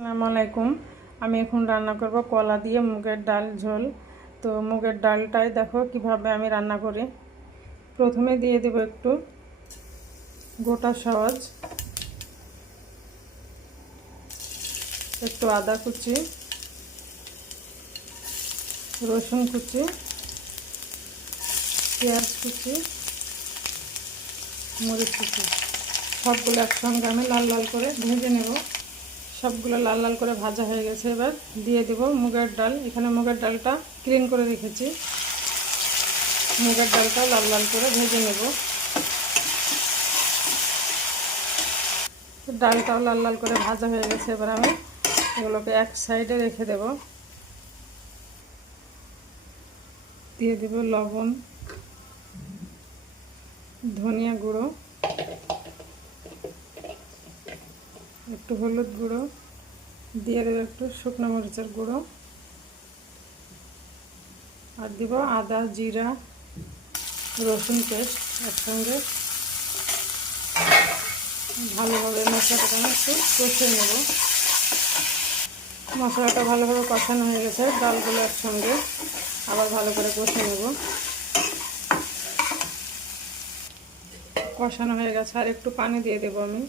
আসসালামু আলাইকুম। আমি এখন রান্না করব কলা দিয়ে মুগের ডাল ঝোল। তো মুগের ডালটাই দেখো কিভাবে আমি রান্না করি। প্রথমে দিয়ে দেব একটু গোটা সওয়াজ, একটু আদা কুচি, রসুন কুচি, পেঁয়াজ কুচি, মরিচ কুচি, সবগুলো একসঙ্গে আমি লাল লাল করে ভেজে নেব। সবগুলো লাল লাল করে ভাজা হয়ে গেছে। এবার দিয়ে দেব মুগের ডাল। এখানে মুগের ডালটা ক্লিন করে রেখেছি। মুগের ডালটা লাল লাল করে ভেজে নেব। ডালটাও লাল লাল করে ভাজা হয়ে গেছে। এবার আমি এগুলোকে এক সাইডে রেখে দেব। দিয়ে দেব লবণ, ধনিয়া গুঁড়ো, একটু হলুদ গুঁড়ো, দিয়ে দেবো একটু শুকনো মরিচের গুঁড়ো, আর দেব আদা জিরা রসুন পেস্ট একসঙ্গে। ভালোভাবে মশলাটা আমি একটু কষিয়ে নেব। মশলাটা ভালোভাবে কষানো হয়ে গেছে। ডালগুলো একসঙ্গে আবার ভালো করে কষে নেব। কষানো হয়ে গেছে, আর একটু পানি দিয়ে দেব আমি।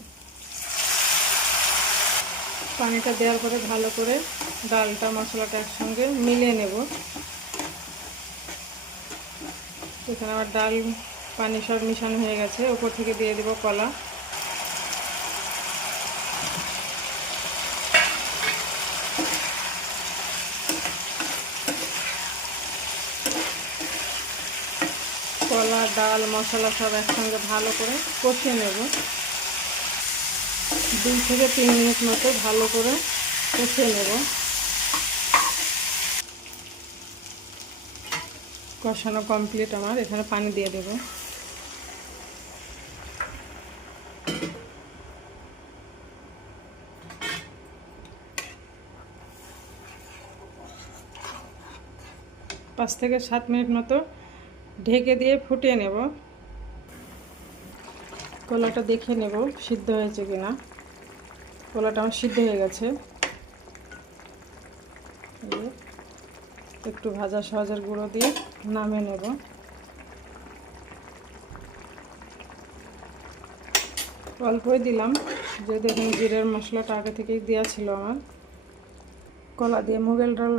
পানিটা দেওয়ার পরে ভালো করে ডালটা মশলাটা একসঙ্গে মিলিয়ে নেব। এখানে আবার ডাল পানি সব মিশানো হয়ে গেছে। উপর থেকে দিয়ে দেব কলা। কলা ডাল মশলা সব একসঙ্গে ভালো করে কষিয়ে নেব। 2 থেকে 3 মিনিট মতো ভালো করে কষিয়ে নেব। কষানো কমপ্লিট আমার। এখানে পানি দিয়ে দেব। পাঁচ থেকে 7 মিনিট মতো ঢেকে দিয়ে ফুটিয়ে নেব। কলাটা দেখে নেব সিদ্ধ হয়েছে কিনা। কলাটা আমার সিদ্ধ হয়ে গেছে। একটু ভাজা সওয়াজের গুঁড়ো দিয়ে নামিয়ে নেব। অল্পই দিলাম, যেহেতু এখানে জিরের মশলাটা আগে থেকেই দেওয়া ছিল আমার। কলা দিয়ে মুগের ডাল